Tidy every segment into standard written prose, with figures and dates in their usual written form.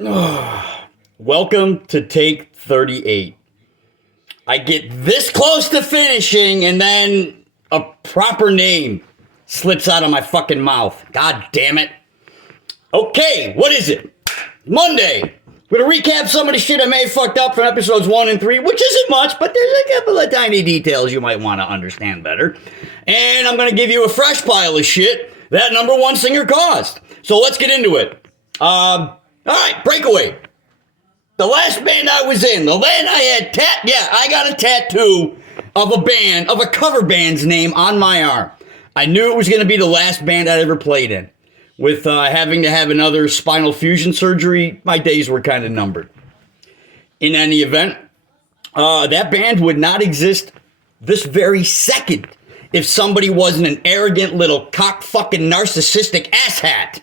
Welcome to take 38. I get this close to finishing and then a proper name slips out of my fucking mouth. God damn it. Okay, what is it? Monday. We're going to recap some of the shit I may have fucked up from episodes 1 and 3, which isn't much, but there's a couple of tiny details you might want to understand better. And I'm going to give you a fresh pile of shit that number one singer caused. So let's get into it. All right, Breakaway. The last band I was in, the band I had I got a tattoo of a band, of a cover band's name on my arm. I knew it was going to be the last band I'd ever played in. With having to have another spinal fusion surgery, my days were kind of numbered. In any event, that band would not exist this very second if somebody wasn't an arrogant little cock-fucking narcissistic asshat.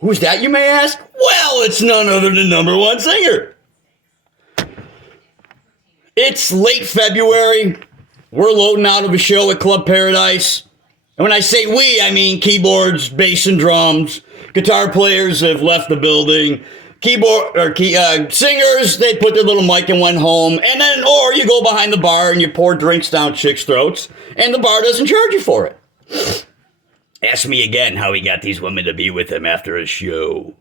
Who's that, you may ask? Well, it's none other than number one singer. It's late February. We're loading out of a show at Club Paradise. And when I say we, I mean keyboards, bass and drums. Guitar players have left the building. Singers, they put their little mic and went home. And then, or you go behind the bar and you pour drinks down chicks' throats. And the bar doesn't charge you for it. Ask me again how he got these women to be with him after a show.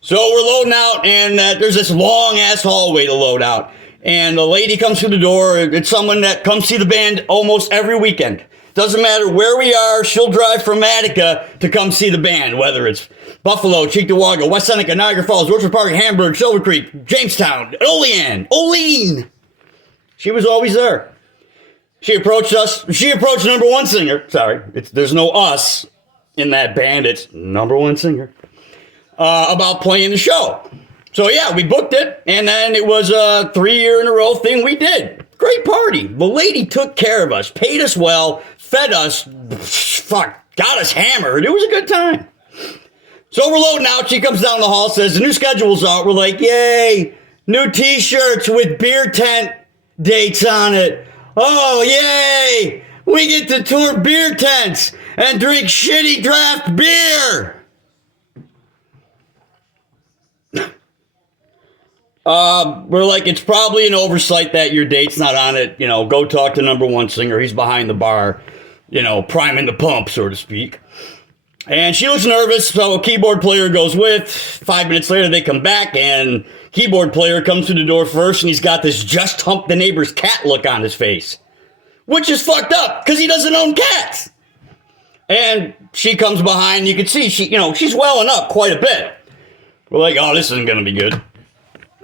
So we're loading out, and there's this long-ass hallway to load out. And a lady comes through the door. It's someone that comes see the band almost every weekend. Doesn't matter where we are, she'll drive from Attica to come see the band, whether it's Buffalo, Cheektowaga, West Seneca, Niagara Falls, Orchard Park, Hamburg, Silver Creek, Jamestown, Olean. She was always there. She approached us. She approached number one singer. Sorry, there's no us in that band. It's number one singer. About playing the show. So yeah, we booked it, and then it was a 3-year-in-a-row thing we did. Great party. The lady took care of us, paid us well, fed us, got us hammered. It was a good time. So we're loading out. She comes down the hall, says the new schedule's out. We're like, yay, new t-shirts with beer tent dates on it. Oh, yay! We get to tour beer tents and drink shitty draft beer! We're like, it's probably an oversight that your date's not on it. You know, go talk to number one singer. He's behind the bar, you know, priming the pump, so to speak. And she looks nervous, so a keyboard player goes with. 5 minutes later, they come back, and keyboard player comes through the door first, and he's got this just hump the neighbor's cat look on his face. Which is fucked up, because he doesn't own cats. And she comes behind, you can see, she's welling up quite a bit. We're like, oh, this isn't going to be good.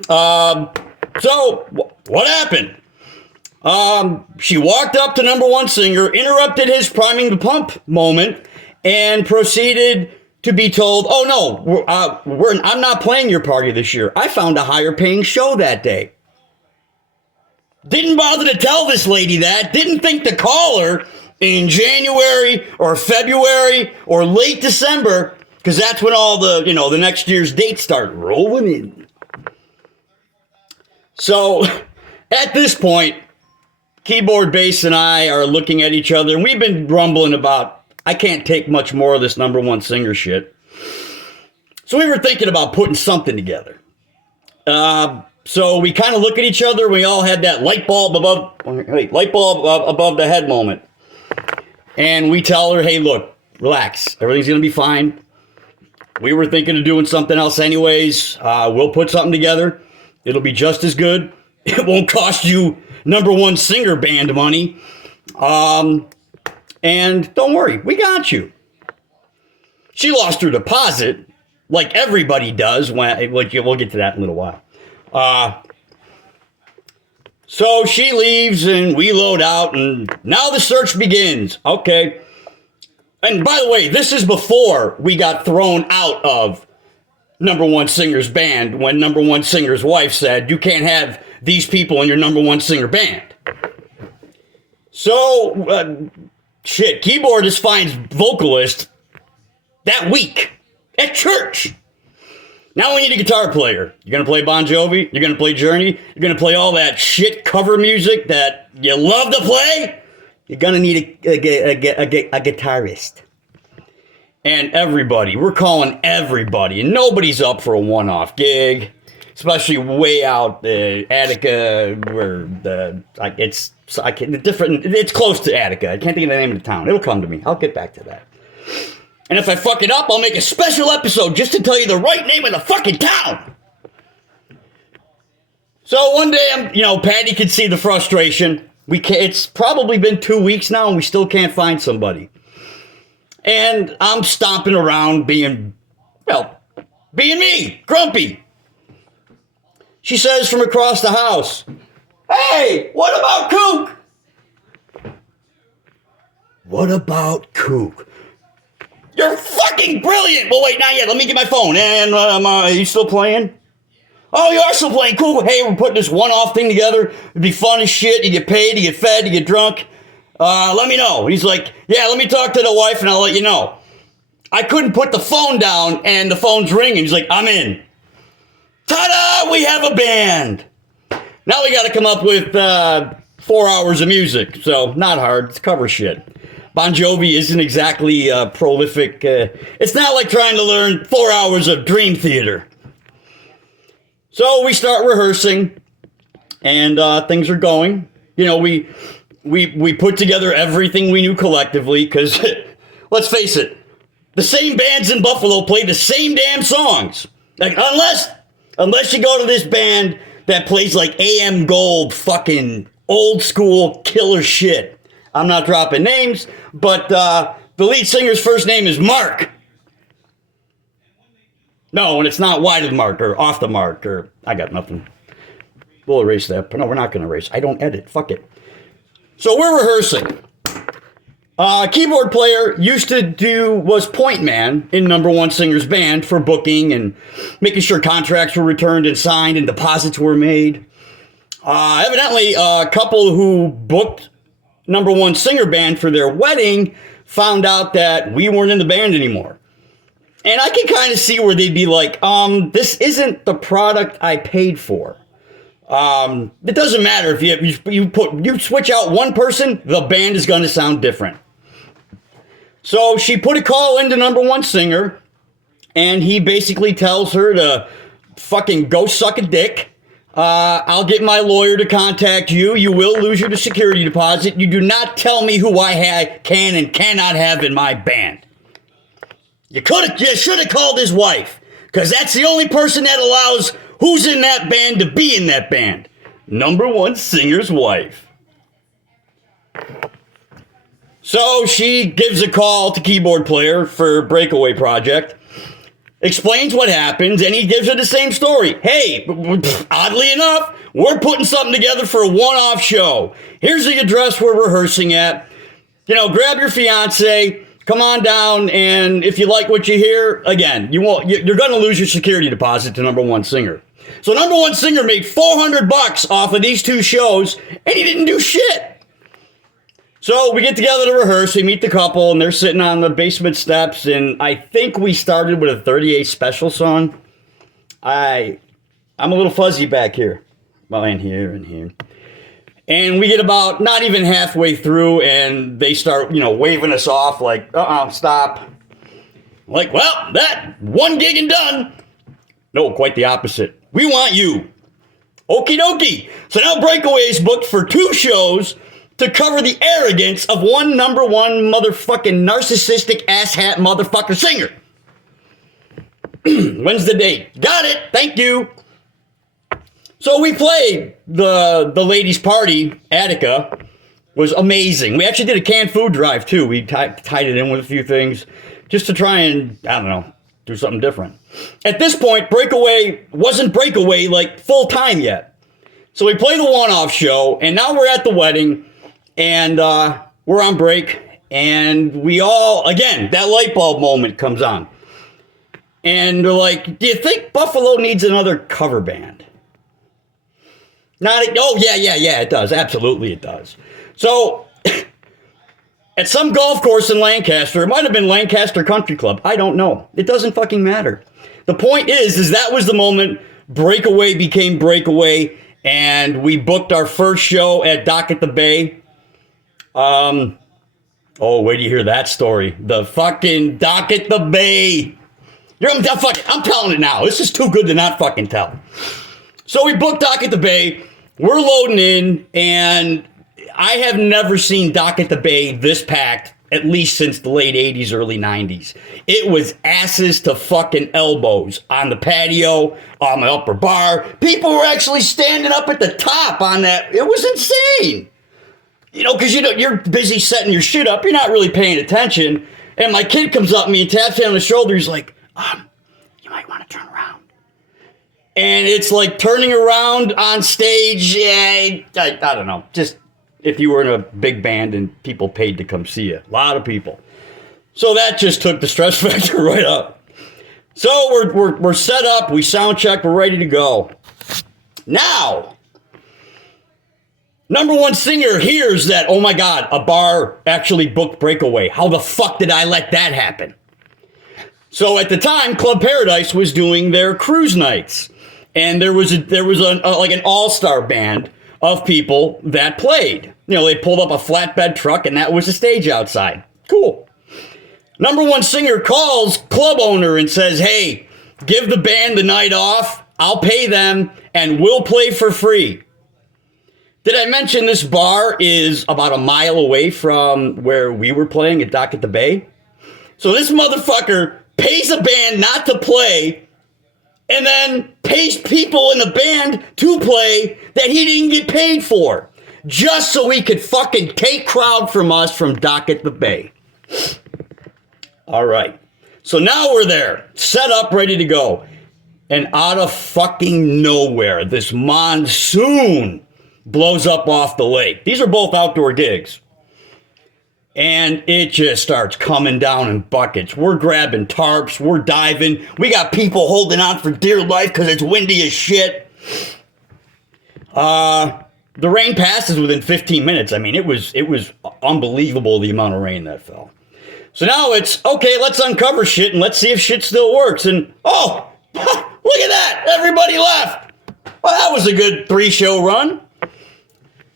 So, what happened? She walked up to number one singer, interrupted his priming the pump moment, and proceeded to be told, oh no, I'm not playing your party this year. I found a higher paying show that day. Didn't bother to tell this lady that. Didn't think to call her in January or February or late December, because that's when all the next year's dates start rolling in. So at this point, keyboard, bass, and I are looking at each other, and we've been grumbling about, I can't take much more of this number one singer shit. So we were thinking about putting something together. So we kind of look at each other. We all had that light bulb above the head moment. And we tell her, hey, look, relax. Everything's going to be fine. We were thinking of doing something else anyways. We'll put something together. It'll be just as good. It won't cost you number one singer band money. And don't worry, we got you. She lost her deposit, like everybody does. We'll get to that in a little while. So she leaves and we load out, and now the search begins. Okay. And by the way, this is before we got thrown out of number one singer's band when number one singer's wife said, you can't have these people in your number one singer band. So, keyboardist finds vocalist that week at church. Now we need a guitar player. You're going to play Bon Jovi. You're going to play Journey. You're going to play all that shit cover music that you love to play. You're going to need a guitarist. And we're calling everybody, and nobody's up for a one-off gig, especially way out the Attica, where it's close to Attica. I can't think of the name of the town. It'll come to me. I'll get back to that. And if I fuck it up, I'll make a special episode just to tell you the right name of the fucking town. So one day, Patty could see the frustration. It's probably been 2 weeks now, and we still can't find somebody. And I'm stomping around being me, grumpy. She says from across the house, "Hey, what about Kook?" What about Kook? You're fucking brilliant. Well, wait, not yet. Let me get my phone. And are you still playing? Oh, you are still playing. Cool. Hey, we're putting this one-off thing together. It'd be fun as shit. You get paid, you get fed, you get drunk. Let me know. He's like, yeah, let me talk to the wife and I'll let you know. I couldn't put the phone down and the phone's ringing. He's like, I'm in. Ta-da! We have a band. Now we got to come up with 4 hours of music. So not hard. It's cover shit. Bon Jovi isn't exactly prolific. It's not like trying to learn 4 hours of Dream Theater. So we start rehearsing, and things are going. We put together everything we knew collectively, because let's face it, the same bands in Buffalo play the same damn songs. Like unless you go to this band that plays like AM Gold, fucking old school killer shit. I'm not dropping names, but the lead singer's first name is Mark. No, and it's not wide of the mark or off the mark or I got nothing. We'll erase that. But no, we're not going to erase. I don't edit. Fuck it. So we're rehearsing. Keyboard player was point man in number one singer's band for booking and making sure contracts were returned and signed and deposits were made. Evidently, a couple who booked number one singer band for their wedding found out that we weren't in the band anymore. And I can kind of see where they'd be like, this isn't the product I paid for. It doesn't matter if you switch out one person, the band is going to sound different. So she put a call into number one singer, and he basically tells her to fucking go suck a dick. I'll get my lawyer to contact you. You will lose your security deposit. You do not tell me who I can and cannot have in my band. You should have called his wife, because that's the only person that allows who's in that band to be in that band. Number one singer's wife. So she gives a call to keyboard player for Breakaway project, explains what happens, and he gives her the same story. Hey, oddly enough, we're putting something together for a one-off show. Here's the address we're rehearsing at. Grab your fiance. Come on down, and if you like what you hear, again, you're going to lose your security deposit to number one singer. So number one singer made $400 off of these two shows, and he didn't do shit. So we get together to rehearse. We meet the couple, and they're sitting on the basement steps, and I think we started with a 38 Special song. I'm a little fuzzy back here. Well, and here and here. And we get about not even halfway through, and they start, waving us off like, stop. I'm like, well, that one gig and done. No, quite the opposite. We want you. Okie dokie. So now Breakaway is booked for 2 shows to cover the arrogance of one number one motherfucking narcissistic asshat motherfucker singer. When's the date? Got it. Thank you. So we played the ladies' party, Attica, was amazing. We actually did a canned food drive too. We tied it in with a few things just to try and, do something different. At this point, Breakaway wasn't Breakaway like full time yet. So we played the one-off show, and now we're at the wedding, and we're on break, and we all, again, that light bulb moment comes on. And they're like, do you think Buffalo needs another cover band? Yeah, it does. Absolutely it does. So, at some golf course in Lancaster, it might have been Lancaster Country Club. I don't know. It doesn't fucking matter. The point is that was the moment Breakaway became Breakaway, and we booked our first show at Dock at the Bay. Oh, wait till you hear that story. The fucking dock at the bay. I'm telling it now. This is too good to not fucking tell. So we booked dock at the bay. We're loading in, and I have never seen dock at the bay this packed, at least since the late 80s, early 90s. It was asses to fucking elbows on the patio, on the upper bar. People were actually standing up at the top on that. It was insane. You know, because you're busy setting your shit up. You're not really paying attention. And my kid comes up to me and taps me on the shoulder. He's like, you might want to turn around. And it's like turning around on stage. Yeah, I don't know. Just if you were in a big band and people paid to come see you. A lot of people. So that just took the stress factor right up. So we're set up. We sound check. We're ready to go. Now, number one singer hears that, oh my God, a bar actually booked Breakaway. How the fuck did I let that happen? So at the time, Club Paradise was doing their cruise nights. And there was like an all-star band of people that played. You know, they pulled up a flatbed truck and that was the stage outside. Cool. Number one singer calls club owner and says, hey, give the band the night off. I'll pay them and we'll play for free. Did I mention this bar is about a mile away from where we were playing at Dock at the Bay? So this motherfucker pays a band not to play and then pays people in the band to play that he didn't get paid for. Just so he could fucking take crowd from us from Dock at the Bay. All right. So now we're there, set up, ready to go. And out of fucking nowhere, this monsoon blows up off the lake. These are both outdoor gigs. And it just starts coming down in buckets. We're grabbing tarps. We're diving. We got people holding on for dear life because it's windy as shit. The rain passes within 15 minutes. I mean, it was unbelievable the amount of rain that fell. So now it's, okay, let's uncover shit and let's see if shit still works. And, oh, look at that. Everybody left. Well, that was a good 3-show run.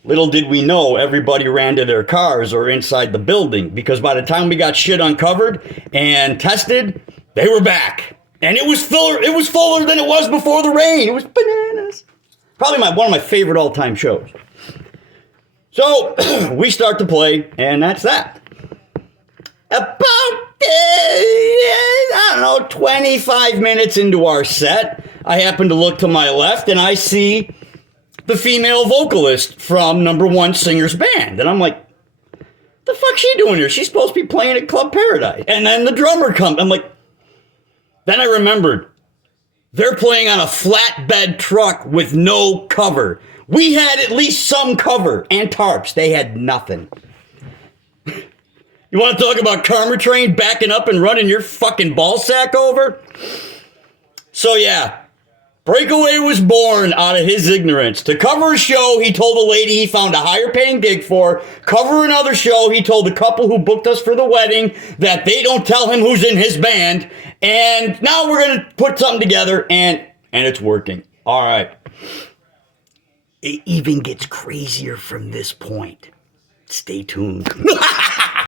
Little did we know, everybody ran to their cars or inside the building, because by the time we got shit uncovered and tested, they were back. And it was fuller than it was before the rain. It was bananas. Probably one of my favorite all-time shows. So we start to play, and that's that. About, I don't know, 25 minutes into our set, I happen to look to my left, and I see the female vocalist from number one singer's band. And I'm like, the fuck's she doing here? She's supposed to be playing at Club Paradise. And then the drummer comes. I'm like, then I remembered, they're playing on a flatbed truck with no cover. We had at least some cover and tarps. They had nothing. You want to talk about Karma Train backing up and running your fucking ball sack over? So yeah, Breakaway was born out of his ignorance. To cover a show, he told a lady he found a higher paying gig for. Cover another show, he told the couple who booked us for the wedding that they don't tell him who's in his band. And now we're going to put something together, and it's working. All right. It even gets crazier from this point. Stay tuned.